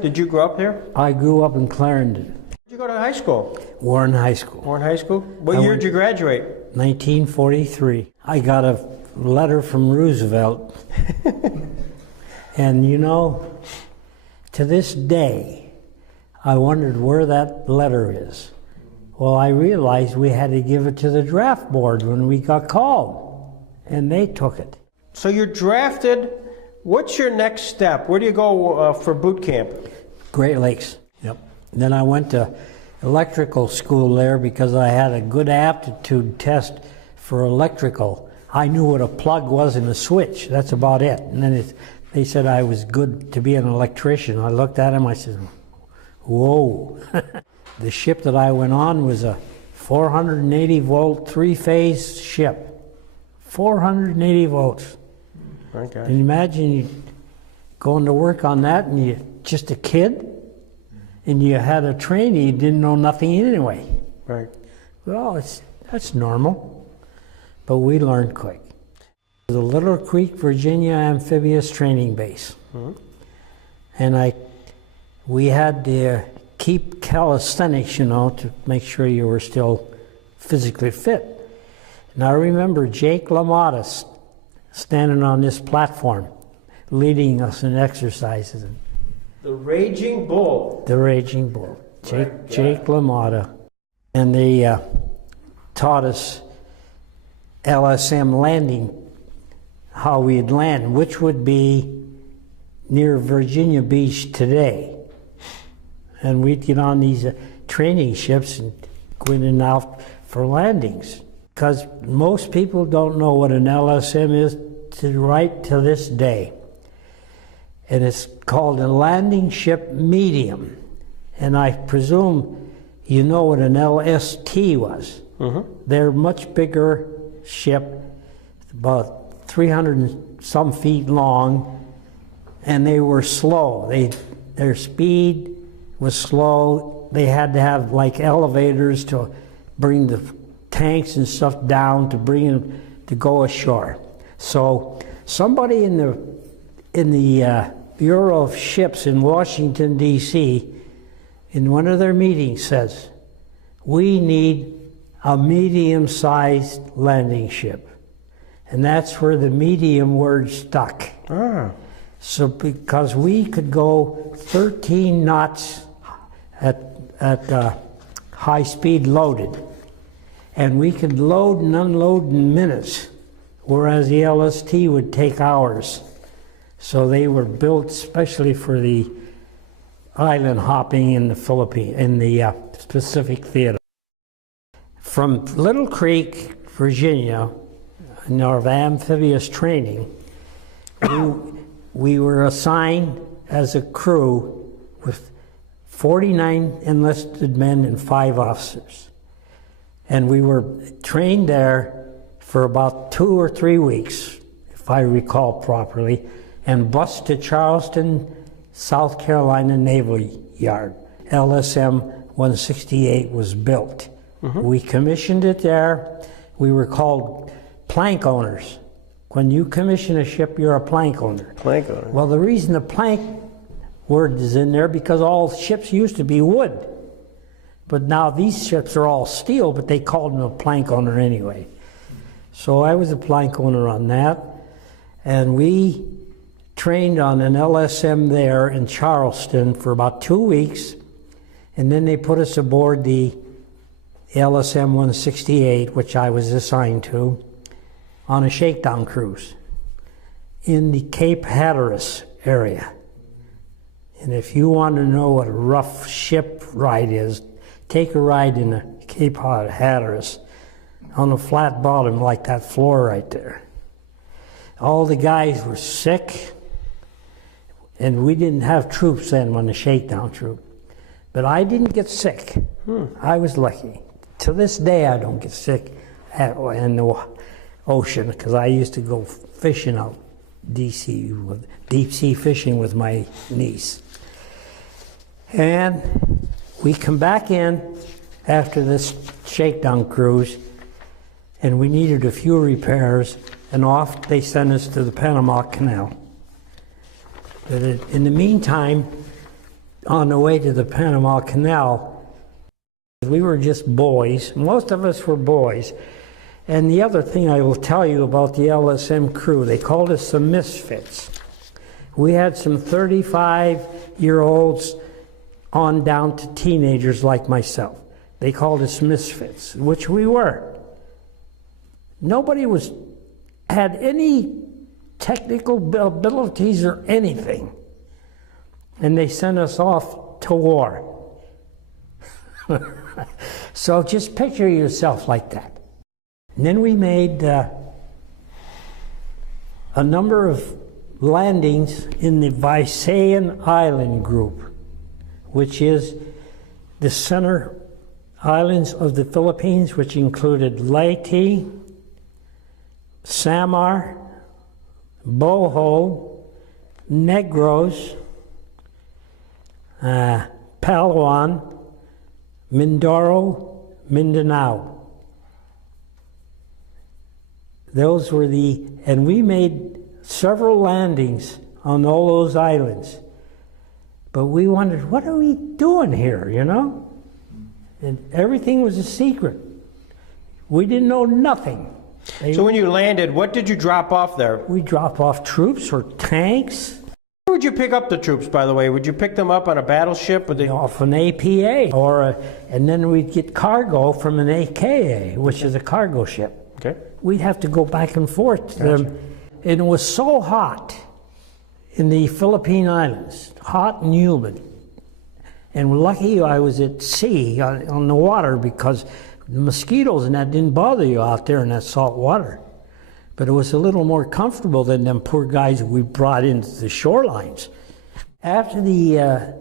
Did you grow up here? I grew up in Clarendon. Did you go to high school? Warren High School. Warren High School? What year did you graduate? 1943. I got a letter from Roosevelt. And you know, to this day, I wondered where that letter is. Well, I realized we had to give it to the draft board when we got called, and they took it. So you're drafted. What's your next step? Where do you go for boot camp? Great Lakes. Yep. Then I went to electrical school there because I had a good aptitude test for electrical. I knew what a plug was and a switch. That's about it. And then they said I was good to be an electrician. I looked at him, I said, whoa. The ship that I went on was a 480 volt three-phase ship. 480 volts. Okay. Can you imagine you going to work on that and you're just a kid and you had a trainee, you didn't know nothing anyway. Right. Well, that's normal, but we learned quick. The Little Creek, Virginia Amphibious Training Base. Mm-hmm. And we had to keep calisthenics, you know, to make sure you were still physically fit. And I remember Jake LaMotta standing on this platform, leading us in exercises. The Raging Bull. The Raging Bull. Jake LaMotta. And they taught us LSM landing, how we'd land, which would be near Virginia Beach today. And we'd get on these training ships and go in and out for landings. Because most people don't know what an LSM is right to this day. And it's called a landing ship medium. And I presume you know what an LST was. Mm-hmm. They're much bigger ship, about 300 and some feet long, and they were slow. Their speed was slow. They had to have like elevators to bring the tanks and stuff down to bring them to go ashore. So somebody in the Bureau of Ships in Washington, D.C., in one of their meetings says, we need a medium-sized landing ship. And that's where the medium word stuck. Ah. So because we could go 13 knots at high speed loaded, and we could load and unload in minutes, whereas the LST would take hours. So they were built especially for the island hopping in the Philippines, in the Pacific Theater. From Little Creek, Virginia, in our amphibious training, we were assigned as a crew with 49 enlisted men and 5 officers. And we were trained there for about 2 or 3 weeks, if I recall properly, and bused to Charleston, South Carolina Naval Yard. LSM 168 was built. Mm-hmm. We commissioned it there. We were called plank owners. When you commission a ship, you're a plank owner. Plank owner. Well, the reason the plank word is in there because all ships used to be wood. But now these ships are all steel, but they called them a plank owner anyway. So I was a plank owner on that. And we trained on an LSM there in Charleston for about 2 weeks. And then they put us aboard the LSM 168, which I was assigned to, on a shakedown cruise in the Cape Hatteras area. And if you want to know what a rough ship ride is, take a ride in the Cape Hatteras on a flat bottom like that floor right there. All the guys were sick, and we didn't have troops then on the shakedown troop. But I didn't get sick. I was lucky. To this day, I don't get sick in the ocean because I used to go fishing out deep sea fishing with my niece. And we come back in after this shakedown cruise, and we needed a few repairs, and off they sent us to the Panama Canal. But in the meantime, on the way to the Panama Canal. We were just boys. Most of us were boys. And the other thing I will tell you about the LSM crew, they called us the Misfits. We had some 35-year-olds on down to teenagers like myself. They called us Misfits, which we were. Nobody had any technical abilities or anything. And they sent us off to war. So just picture yourself like that. And then we made a number of landings in the Visayan Island group, which is the center islands of the Philippines, which included Leyte, Samar, Bohol, Negros, Palawan, Mindoro, Mindanao. Those were and we made several landings on all those islands. But we wondered, what are we doing here, you know? And everything was a secret. We didn't know nothing. So when you landed, what did you drop off there? We drop off troops or tanks. Where would you pick up the troops, by the way? Would you pick them up on a battleship? Off an APA, and then we'd get cargo from an AKA, which is a cargo ship. Okay. We'd have to go back and forth to them. And it was so hot in the Philippine Islands, hot and humid. And lucky I was at sea on the water, because the mosquitoes and that didn't bother you out there in that salt water. But it was a little more comfortable than them poor guys we brought into the shorelines. After the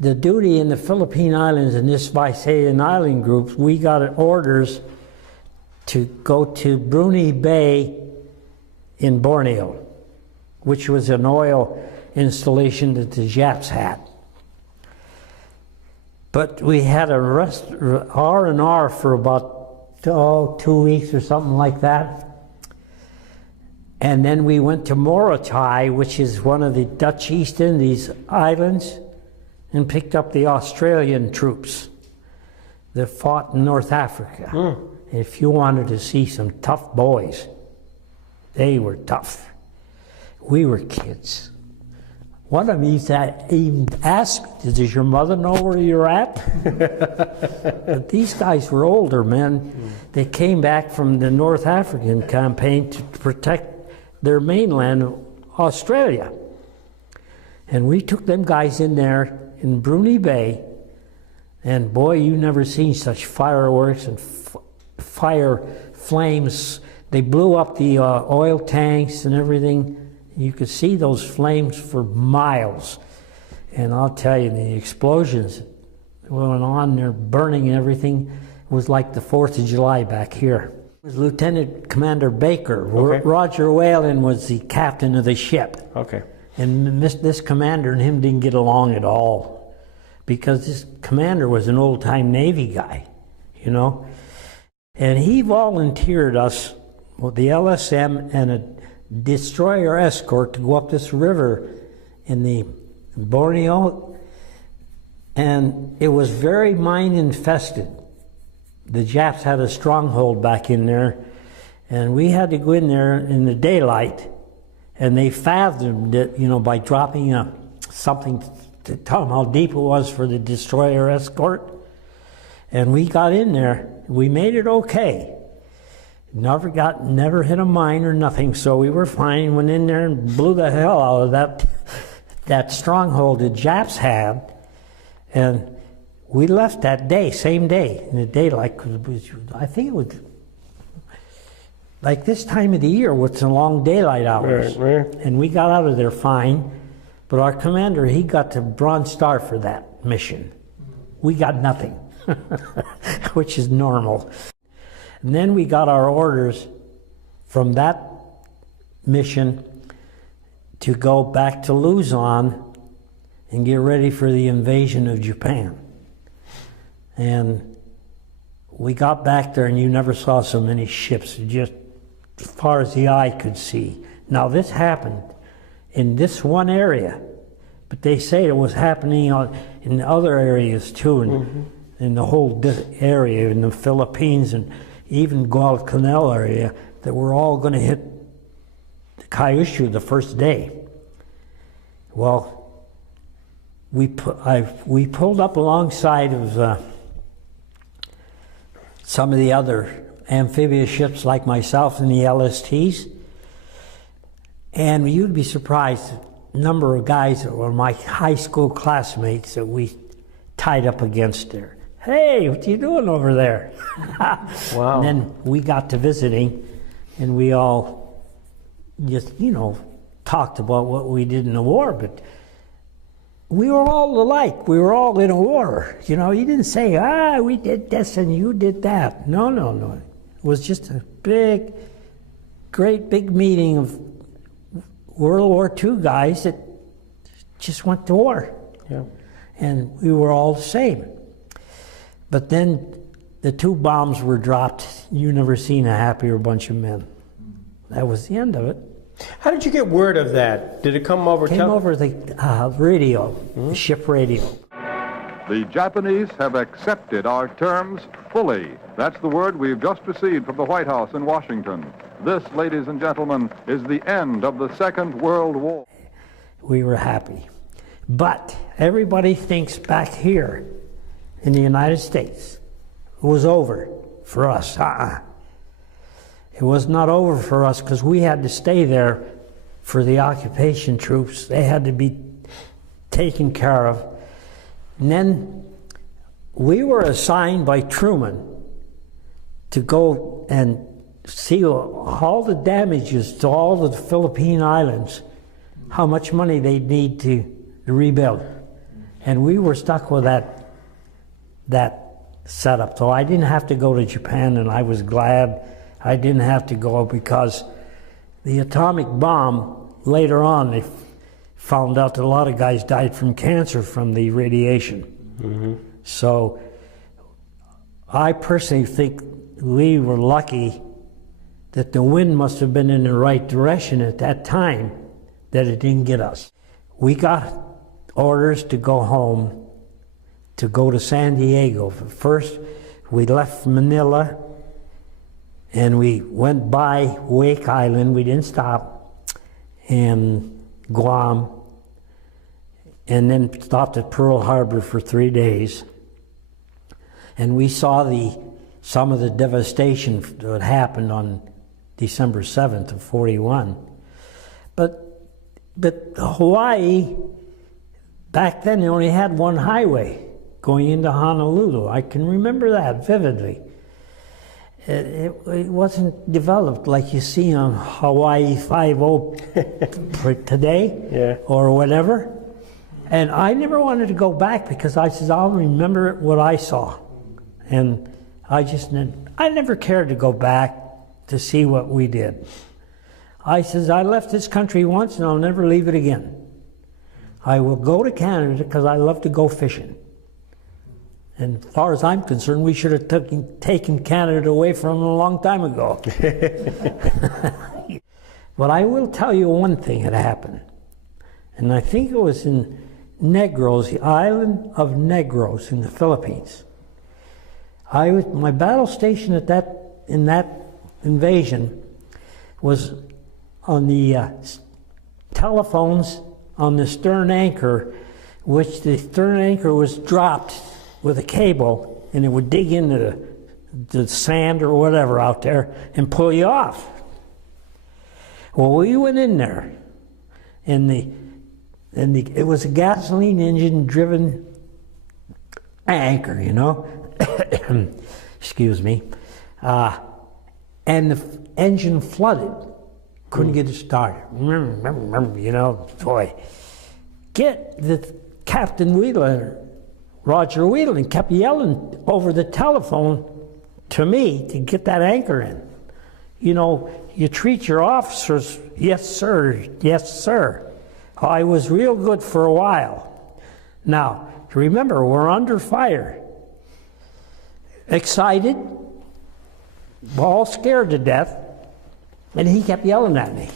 duty in the Philippine Islands in this Visayan Island group, we got orders to go to Bruni Bay in Borneo, which was an oil installation that the Japs had. But we had a R&R for about 2 weeks or something like that. And then we went to Morotai, which is one of the Dutch East Indies islands, and picked up the Australian troops that fought in North Africa. If you wanted to see some tough boys, they were tough. We were kids. One of them even asked, does your mother know where you're at? But these guys were older men. They came back from the North African campaign to protect their mainland, Australia. And we took them guys in there in Bruni Bay, and boy, you never seen such fireworks and fire flames. They blew up the oil tanks and everything. You could see those flames for miles. And I'll tell you, the explosions going on, they're burning and everything. It was like the 4th of July back here. It was Lieutenant Commander Baker. Okay. Roger Whalen was the captain of the ship. Okay. And this commander and him didn't get along at all, because this commander was an old-time Navy guy, you know. And he volunteered us with the LSM and a destroyer escort to go up this river in the Borneo, and it was very mine infested. The Japs had a stronghold back in there, and we had to go in there in the daylight, and they fathomed it, you know, by dropping something to tell them how deep it was for the destroyer escort. And we got in there. We made it okay. Never hit a mine or nothing, so we were fine. Went in there and blew the hell out of that stronghold the Japs had, and we left that day, same day, in the daylight. I think it was like this time of the year with some long daylight hours. Right. And we got out of there fine, but our commander, he got the Bronze Star for that mission. We got nothing, which is normal. And then we got our orders from that mission to go back to Luzon and get ready for the invasion of Japan. And we got back there, and you never saw so many ships, just as far as the eye could see. Now this happened in this one area, But they say it was happening in other areas too, in the whole area, in the Philippines and even Guadalcanal area, that we're all going to hit the Kyushu the first day. Well, we pulled up alongside of some of the other amphibious ships like myself and the LSTs, and you'd be surprised the number of guys that were my high school classmates that we tied up against there. Hey, what you doing over there? Wow. And then we got to visiting, and we all just, talked about what we did in the war, but we were all alike. We were all in a war. You didn't say, we did this and you did that. No. It was just a great big meeting of World War II guys that just went to war. Yeah. And we were all the same. But then the 2 bombs were dropped. You never seen a happier bunch of men. That was the end of it. How did you get word of that? Did it come over? Came over the radio, the ship radio. The Japanese have accepted our terms fully. That's the word we've just received from the White House in Washington. This, ladies and gentlemen, is the end of the Second World War. We were happy. But everybody thinks back here in the United States it was over for us. It was not over for us because we had to stay there for the occupation troops. They had to be taken care of. And then we were assigned by Truman to go and see all the damages to all the Philippine islands, how much money they'd need to rebuild. And we were stuck with that setup. So I didn't have to go to Japan, and I was glad I didn't have to go, because the atomic bomb, later on, they found out that a lot of guys died from cancer from the radiation. So I personally think we were lucky that the wind must have been in the right direction at that time, that it didn't get us. We got orders to go home, to go to San Diego. First, we left Manila, and we went by Wake Island. We didn't stop, and Guam, and then stopped at Pearl Harbor for 3 days. And we saw some of the devastation that happened on December 7th of '41. But Hawaii, back then they only had one highway going into Honolulu. I can remember that vividly. It wasn't developed like you see on Hawaii 5-0 today, or whatever. And I never wanted to go back because I said, I'll remember what I saw. And I never cared to go back to see what we did. I says, I left this country once and I'll never leave it again. I will go to Canada because I love to go fishing. And as far as I'm concerned, we should have taken Canada away from them a long time ago. But I will tell you one thing that happened. And I think it was in Negros, the island of Negros in the Philippines. My battle station in that invasion was on the telephones on the stern anchor, which the stern anchor was dropped with a cable, and it would dig into the sand or whatever out there and pull you off. Well, we went in there, and it was a gasoline engine driven anchor, excuse me, and the engine flooded. Couldn't get it started. Boy, get the Captain Wheeler, Roger Wheeler, kept yelling over the telephone to me to get that anchor in. You treat your officers, yes sir, yes sir. I was real good for a while. Now, remember, we're under fire. Excited, all scared to death, and he kept yelling at me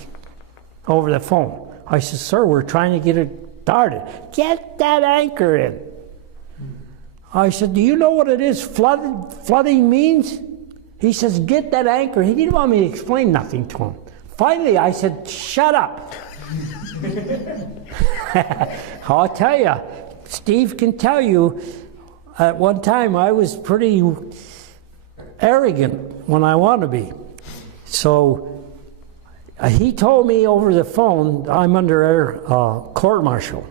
over the phone. I said, sir, we're trying to get it started. Get that anchor in. I said, do you know what it is flooding means? He says, get that anchor. He didn't want me to explain nothing to him. Finally, I said, shut up. I'll tell you, Steve can tell you, at one time I was pretty arrogant when I want to be. So he told me over the phone, I'm under court-martial,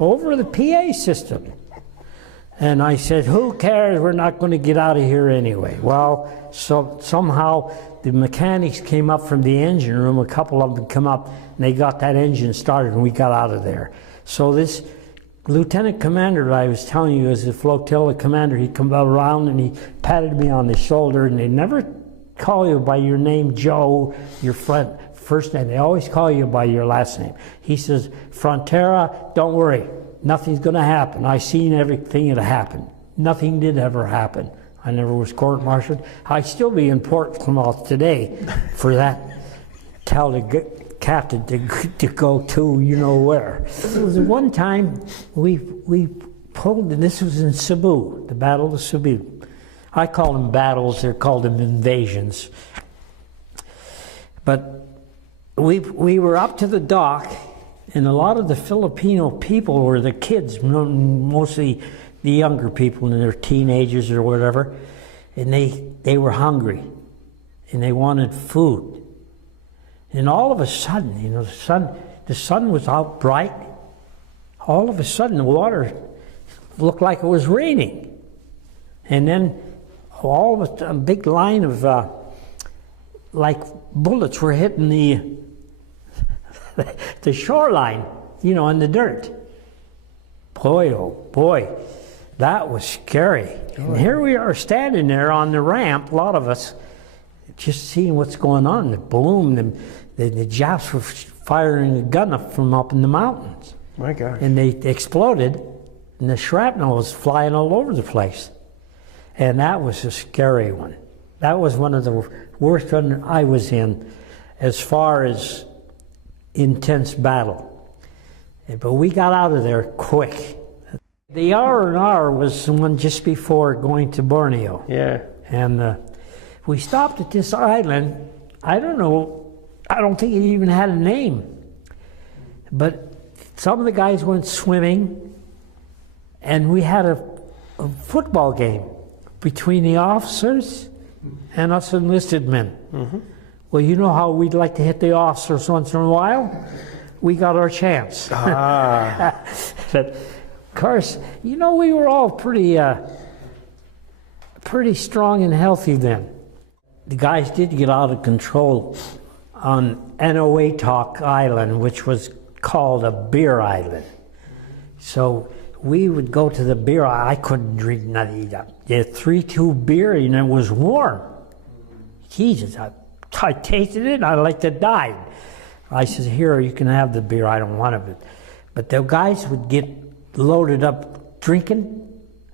over the PA system. And I said, who cares? We're not going to get out of here anyway. Well, so somehow the mechanics came up from the engine room. A couple of them come up, and they got that engine started, and we got out of there. So this lieutenant commander that I was telling you is the flotilla commander. He come around, and he patted me on the shoulder, and they never call you by your name, Joe, your friend, first name. They always call you by your last name. He says, Frontera, don't worry. Nothing's going to happen. I seen everything that happened. Nothing did ever happen. I never was court-martialed. I'd still be in Portsmouth today for that. Tell the captain to go to you know where. It was one time we pulled, and this was in Cebu, the Battle of Cebu. I call them battles. They're called them invasions. But we were up to the dock. And a lot of the Filipino people were the kids, mostly the younger people, and they're teenagers or whatever, and they were hungry, and they wanted food. And all of a sudden, you know, the sun was out bright. All of a sudden, the water looked like it was raining. And then all of a big line of like bullets were hitting the shoreline, you know, in the dirt. Boy, oh boy, that was scary. And here we are standing there on the ramp, a lot of us, just seeing what's going on. The boom, the Japs were firing a gun up from up in the mountains. My God. And they exploded, and the shrapnel was flying all over the place. And that was a scary one. That was one of the worst ones I was in as far as intense battle. But we got out of there quick. The R&R was the one just before going to Borneo. Yeah. And we stopped at this island. I don't know, I don't think it even had a name. But some of the guys went swimming, and we had a football game between the officers and us enlisted men. Mm-hmm. Well, you know how we'd like to hit the officers once in a while? We got our chance. Ah. But, of course, you know, we were all pretty strong and healthy then. The guys did get out of control on Enowatok Island, which was called a beer island. So we would go to the beer island. I couldn't drink nothing. You had 3-2 beer, and it was warm. Jesus, I tasted it, and I'd like to die. I said, here, you can have the beer. I don't want it. But the guys would get loaded up drinking,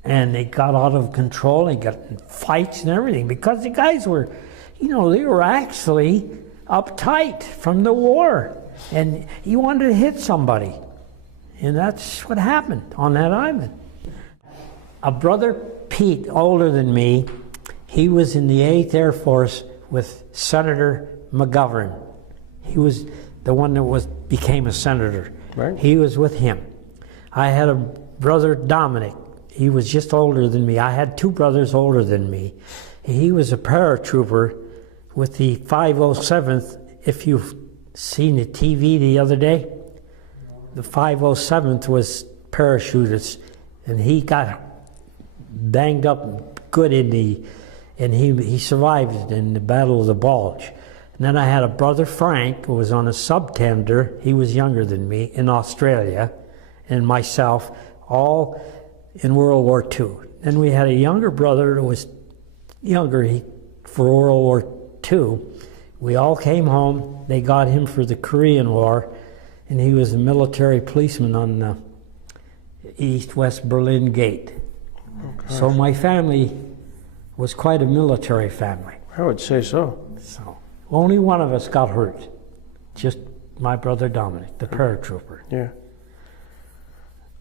and they got out of control. They got in fights and everything because the guys were, you know, they were actually uptight from the war. And you wanted to hit somebody. And that's what happened on that island. A brother, Pete, older than me, he was in the 8th Air Force with Senator McGovern. He was the one that became a senator. Right. He was with him. I had a brother, Dominic. He was just older than me. I had 2 brothers older than me. He was a paratrooper with the 507th. If you've seen the TV the other day, the 507th was parachutists, and he got banged up good and he survived in the Battle of the Bulge. And then I had a brother, Frank, who was on a sub-tender. He was younger than me, in Australia, and myself, all in World War II. Then we had a younger brother who was younger for World War II. We all came home. They got him for the Korean War, and he was a military policeman on the East-West Berlin Gate. Oh, so my family was quite a military family. I would say so. So only one of us got hurt, just my brother Dominic, the paratrooper. Yeah.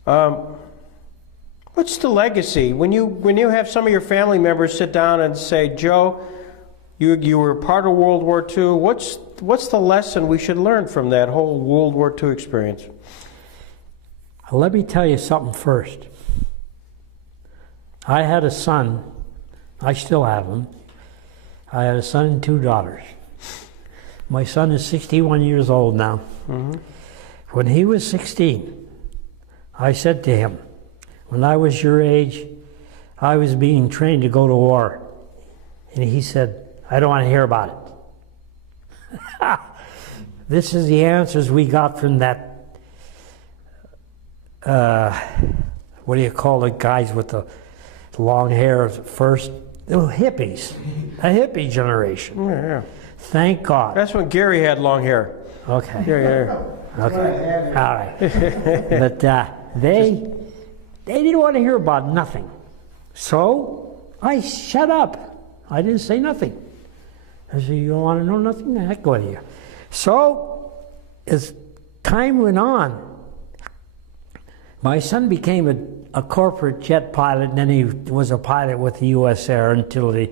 What's the legacy? When you have some of your family members sit down and say, Joe, you were part of World War II, what's the lesson we should learn from that whole World War II experience? Let me tell you something first. I had a son, I still have him. I had a son and 2 daughters. My son is 61 years old now. Mm-hmm. When he was 16, I said to him, when I was your age, I was being trained to go to war. And he said, I don't want to hear about it. This is the answers we got from that, what do you call the guys with the long hair first? The hippies, a hippie generation. Yeah. Thank God. That's when Gary had long hair. Okay. Yeah. Okay. All right. But they didn't want to hear about nothing. So I shut up. I didn't say nothing. I said, you don't want to know nothing? The heck with you. So as time went on, my son became a corporate jet pilot, and then he was a pilot with the U.S. Air until the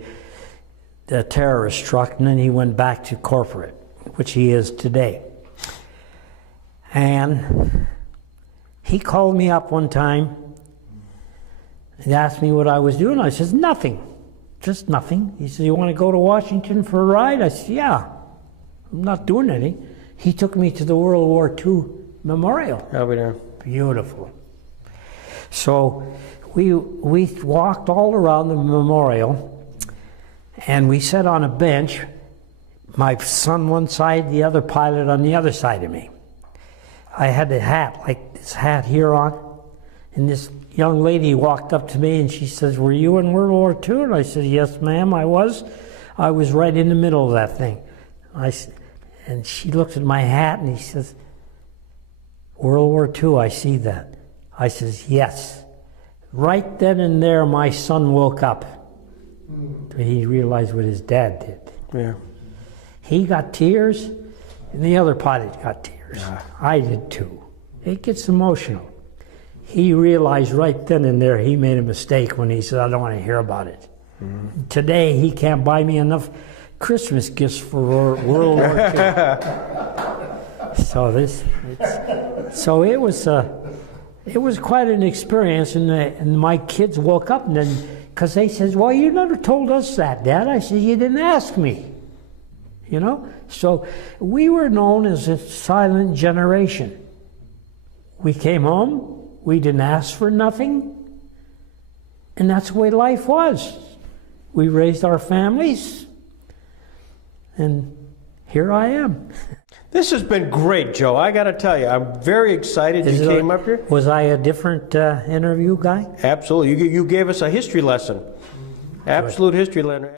terrorist struck, and then he went back to corporate, which he is today. And he called me up one time and asked me what I was doing. I said, nothing, just nothing. He said, you want to go to Washington for a ride? I said, yeah, I'm not doing anything. He took me to the World War II Memorial. I'll be there. Beautiful. So we walked all around the memorial, and we sat on a bench, my son one side, the other pilot on the other side of me. I had a hat, like this hat here on, and this young lady walked up to me and she says, were you in World War II? And I said, yes, ma'am, I was. I was right in the middle of that thing. And she looked at my hat and he says, World War II, I see that. I says, yes. Right then and there, my son woke up. He realized what his dad did. Yeah. He got tears, and the other pilot got tears. Yeah. I did too. It gets emotional. He realized right then and there he made a mistake when he said, I don't want to hear about it. Mm-hmm. Today, he can't buy me enough Christmas gifts for World War II. So it was quite an experience, and my kids woke up, and then, because they said, well, you never told us that, Dad. I said, you didn't ask me, you know? So we were known as a silent generation. We came home, we didn't ask for nothing, and that's the way life was. We raised our families, and here I am. This has been great, Joe. I got to tell you, I'm very excited you came up here. Was I a different interview guy? Absolutely. You gave us a history lesson. Absolute history lesson.